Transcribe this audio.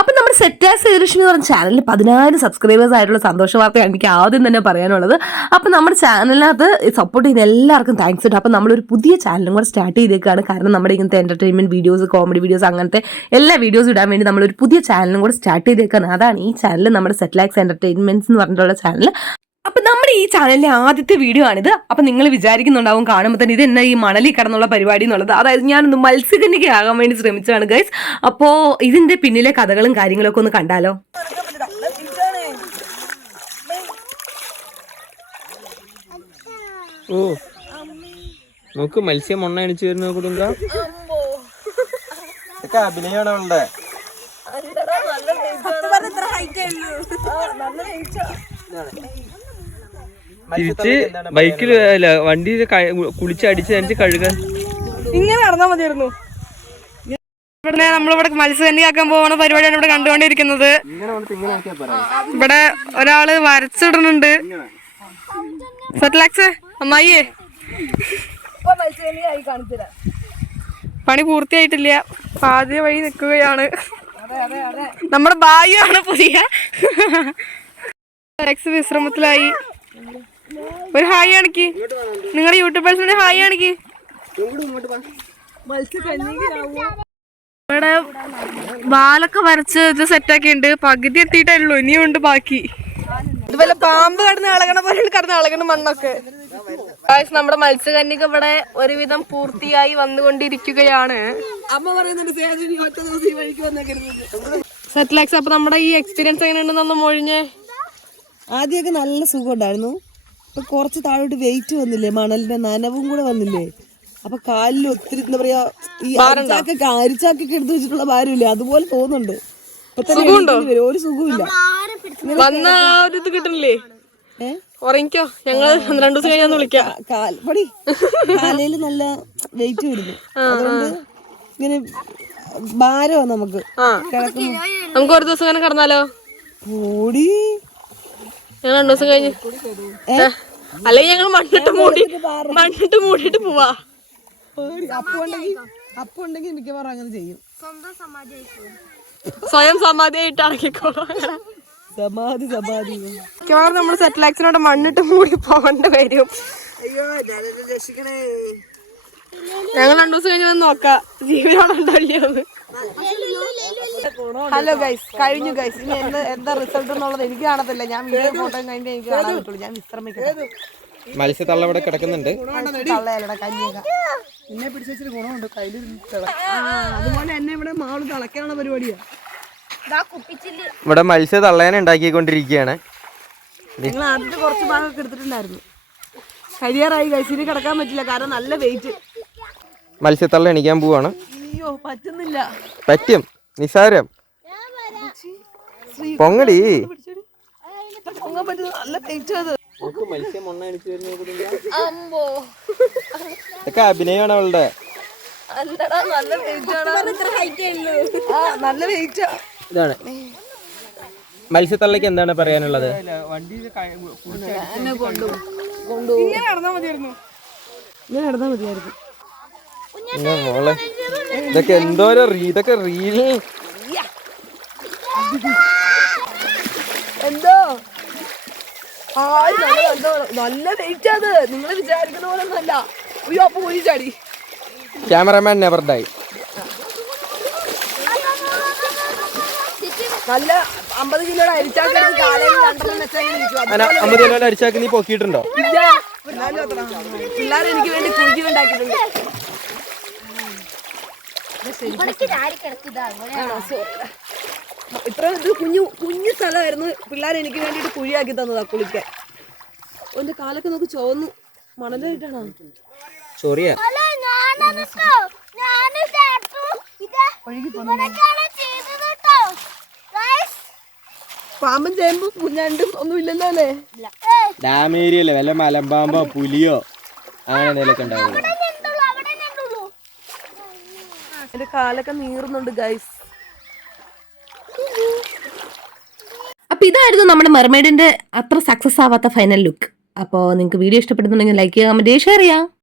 അപ്പം നമ്മൾ സെറ്റാസ് സേതുലക്ഷ്മി എന്ന് പറഞ്ഞ ചാനലിൽ പതിനായിരം സബ്സ്ക്രൈബേഴ്സ് ആയിട്ടുള്ള സന്തോഷ വാർത്തയാണ് എനിക്ക് ആദ്യം തന്നെ പറയാനുള്ളത്. അപ്പം നമ്മുടെ ചാനലിനകത്ത് സപ്പോർട്ട് ചെയ്യുന്ന എല്ലാവർക്കും താങ്ക്സ് ഉണ്ട് അപ്പം നമ്മളൊരു പുതിയ ചാനലും കൂടെ സ്റ്റാർട്ട് ചെയ്തേക്കാണ്. കാരണം നമ്മുടെ ഇങ്ങനത്തെ എന്റർടൈൻമെന്റ് വീഡിയോസ് കോമഡി വീഡിയോസ് അങ്ങനത്തെ എല്ലാ വീഡിയോസ് ഇടാൻ വേണ്ടി നമ്മളൊരു പുതിയ ചാനലും കൂടെ സ്റ്റാർട്ട് ചെയ്തേക്കാണ്. അതാണ് ഈ ചാനൽ നമ്മുടെ സെറ്റ്ലാക്സ് എന്റർടൈൻമെന്റ്സ് എന്ന് പറഞ്ഞിട്ടുള്ള ചാനൽ അപ്പൊ നമ്മുടെ ഈ ചാനലിലെ ആദ്യത്തെ വീഡിയോ ആണിത്. അപ്പൊ നിങ്ങൾ വിചാരിക്കുന്നുണ്ടാവും കാണുമ്പോൾ തന്നെ ഇത് എന്നാ ഈ മണലി കടന്നുള്ള പരിപാടി എന്നുള്ളത്. അതായത് ഞാനൊന്ന് മത്സ്യകന്യകയാകാൻ വേണ്ടി ശ്രമിച്ചതാണ് ഗൈസ് അപ്പോ ഇതിന്റെ പിന്നിലെ കഥകളും കാര്യങ്ങളൊക്കെ ഒന്ന് കണ്ടാലോ? ഓ. നോക്ക് മത്സ്യം മണ്ണ അടിച്ചു വരുന്ന കുടുംബ അവളുടെ. തിരിച്ച് ബൈക്കിൽ അല്ല വണ്ടി കുളിച്ച് അടിച്ച് നനച്ച് കഴുകാൻ. ഇങ്ങനെ നടന്നാ മതിയായിരുന്നു. ഇവിടെ നമ്മളിവിടെ മത്സ്യകന്യാക്കാൻ പോകുന്ന പരിപാടിയാണ് ഇവിടെ കണ്ടുകൊണ്ടിരിക്കുന്നത്. ഇവിടെ ഒരാൾ വരച്ചിടുന്നുണ്ട്. സെറ്റിലാക്സ് അമ്മായിയേ. പണി പൂർത്തിയായിട്ടില്ല. ആദ്യ വഴി നിൽക്കുകയാണ്. നമ്മുടെ ഭാഗ്യമാണ് പുതിയ. വിശ്രമത്തിലായി. ഒരു ഹായ് കാണിക്ക്. നിങ്ങളുടെ യൂട്യൂബേഴ്സിന് ഹായ് കാണിക്ക്. ഇവിടെ വാലൊക്കെ വരച്ച് ഇത് സെറ്റാക്കി ഉണ്ട് പകുതി എത്തിയിട്ടേ ഉള്ളൂ ഇനിയും ഉണ്ട് ബാക്കി ഇതുപോലെ പാമ്പ് കടന്ന് ഇളകണ പോലെ കടന്ന് ഇളകണ മണ്ണൊക്കെ. നമ്മുടെ മത്സ്യകന്യക ഇവിടെ ഒരുവിധം പൂർത്തിയായി വന്നുകൊണ്ടിരിക്കുകയാണ്. അമ്മ പറയുന്നുണ്ട് സെറ്റിലാക്സ് അപ്പൊ നമ്മുടെ ഈ എക്സ്പീരിയൻസ് എങ്ങനെയുണ്ടെന്നൊന്ന് മൊഴിഞ്ഞ്. ആദ്യമൊക്കെ നല്ല സുഖം ഉണ്ടായിരുന്നു ഇപ്പൊ കുറച്ച് താഴോട്ട് വെയിറ്റ് വന്നില്ലേ? മണലിന്റെ നനവും കൂടെ വന്നില്ലേ? അപ്പൊ കാലിൽ ഒത്തിരി എന്താ പറയാ ഈ അരിച്ചാക്കൊക്കെ അരിച്ചാക്കൊക്കെ എടുത്തു വെച്ചിട്ടുള്ള ഭാരമില്ലേ? അതുപോലെ തോന്നുന്നുണ്ട്. ഇപ്പൊ തന്നെ. ഒരു സുഖമില്ല വന്ന ആ ഒരു ഇത് കിട്ടണില്ലേ? ഉറങ്ങിക്കോ. ഞങ്ങൾ രണ്ടു ദിവസം കഴിഞ്ഞാൽ വിളിക്കാം. കാൽ പടി. കാലയിൽ നല്ല വെയിറ്റ് വരുന്നു. അതുകൊണ്ട് ഇങ്ങനെ ഭാരമാ നമുക്ക്. നമുക്ക് ഒരു ദിവസം ഇങ്ങനെ കിടന്നാലോ? ഓടി ഞങ്ങൾ രണ്ടു ദിവസം കഴിഞ്ഞ് അല്ലെങ്കിൽ ഞങ്ങൾ മണ്ണിട്ട് മൂടി മണ്ണിട്ട് മൂടിയിട്ട് പോവാ. അപ്പുണ്ടെങ്കിൽ മിക്കവാറും അങ്ങനെ ചെയ്യും. സ്വയം സമാധിയായിട്ട് ഇറങ്ങിക്കോളൂ സമാധി സമാധി. മിക്കവാറും നമ്മൾ സെറ്റിലാക്സിനോട് മണ്ണിട്ട് മൂടി പോകേണ്ട വരും. അയ്യോ രക്ഷിക്കണേ. ഞങ്ങൾ രണ്ടു ദിവസം കഴിഞ്ഞ് വന്ന് നോക്കാം. ജീവനോടെ ഉണ്ടല്ലോന്ന് ഹലോ ഗൈസ് കഴിഞ്ഞു ഗൈസ് ഇനി എന്ത് എന്താ റിസൾട്ട് എന്നുള്ളത് എനിക്ക് കാണത്തില്ല. ഞാൻ വീഡിയോ ഫോട്ടോ കഴിഞ്ഞ് എനിക്ക് കാണാൻ പറ്റുള്ളൂ ഞാൻ വിശ്രമിക്കട്ടെ. മത്സ്യത്തള്ള ഇവിടെ കിടക്കുന്നുണ്ട്. തള്ളയല്ലട കഞ്ഞിയൊക്കെ. എന്നെ പിടിച്ചു ഗുണമുണ്ട്. കയ്യിൽ അതുപോലെ എന്നെ ഇവിടെ മാൾ തിളക്കാനുള്ള പരിപാടിയാ. ഇവിടെ മത്സ്യ തള്ളേനെ ഉണ്ടാക്കിക്കൊണ്ടിരിക്കുകയാണ്. നിങ്ങൾ ആദ്യത്തെ കുറച്ച് ഭാഗമൊക്കെ എടുത്തിട്ടുണ്ടായിരുന്നു. കഴിയാറായി കഴിച്ചിട്ട് കിടക്കാൻ പറ്റില്ല. കാരണം നല്ല വെയിറ്റ് മത്സ്യത്തള്ള എണിക്കാൻ പോവാണ്. അയ്യോ പറ്റുന്നില്ല. പറ്റും. നിസാരം. പൊങ്ങടി. പൊങ്ങാൻ പറ്റുന്ന നല്ല വെയിറ്റ് അത്. ഇതൊക്കെ അഭിനയമാണ് അവളുടെ. നല്ല വെയിറ്റ് ഇതാണ്. മത്സ്യത്തള്ളയ്ക്ക് എന്താണ് പറയാനുള്ളത്? ഇങ്ങനെ നടന്നാ മതിയായിരുന്നു. ഇങ്ങനെ നടന്നാ മതിയായിരുന്നു. മോളെ. ഇതൊക്കെ എന്തോരോ റീ ഇതൊക്കെ റീൽ. എന്തോ? ആ നല്ല നല്ല വെയിറ്റ് അത്. നിങ്ങൾ വിചാരിക്കുന്ന പോലെ ഒന്നല്ല അയ്യോ അപ്പൊ പോയി ചാടി. ക്യാമറമാൻ നെവർ ഡൈ നല്ല അമ്പത് കിലോയുടെ അരിച്ചാക്കെടുത്ത് കാലയിൽ രണ്ടെണ്ണം വെച്ചാൽ അമ്പത് കിലോ അടിച്ചാക്കി നീ പൊക്കിയിട്ടുണ്ടോ? പിള്ളേർ എനിക്ക് വേണ്ടി കുഴിക്ക് ഉണ്ടാക്കിയിട്ടുണ്ട് ഇത്ര ഇത് കുഞ്ഞു കുഞ്ഞു സ്ഥലമായിരുന്നു പിള്ളേർ എനിക്ക് വേണ്ടിയിട്ട് കുഴിയാക്കി തന്നതാ കുളിക്കാൻ ഓന്റെ കാലൊക്കെ നോക്ക് ചോന്നു മണലായിട്ടാണോ? ചൊറിയ. പാമ്പും ചേമ്പും കുഞ്ഞണ്ടും ഒന്നും ഇല്ലല്ലോ അല്ലേ? ഡാമേരിയല്ലേ? വല്ല മലമ്പാമ്പോ പുലിയോ അങ്ങനെ എന്തെങ്കിലുമൊക്കെ ഉണ്ടാവും എന്റെ കാലൊക്കെ നീറുന്നുണ്ട് ഗൈസ് അപ്പൊ ഇതായിരുന്നു നമ്മുടെ മെർമേഡിന്റെ അത്ര സക്സസ് ആവാത്ത ഫൈനൽ ലുക്ക് അപ്പോൾ നിങ്ങൾക്ക് വീഡിയോ ഇഷ്ടപ്പെടുന്നുണ്ടെങ്കിൽ ലൈക്ക് ചെയ്യുക കമന്റ് ഷെയർ ചെയ്യാം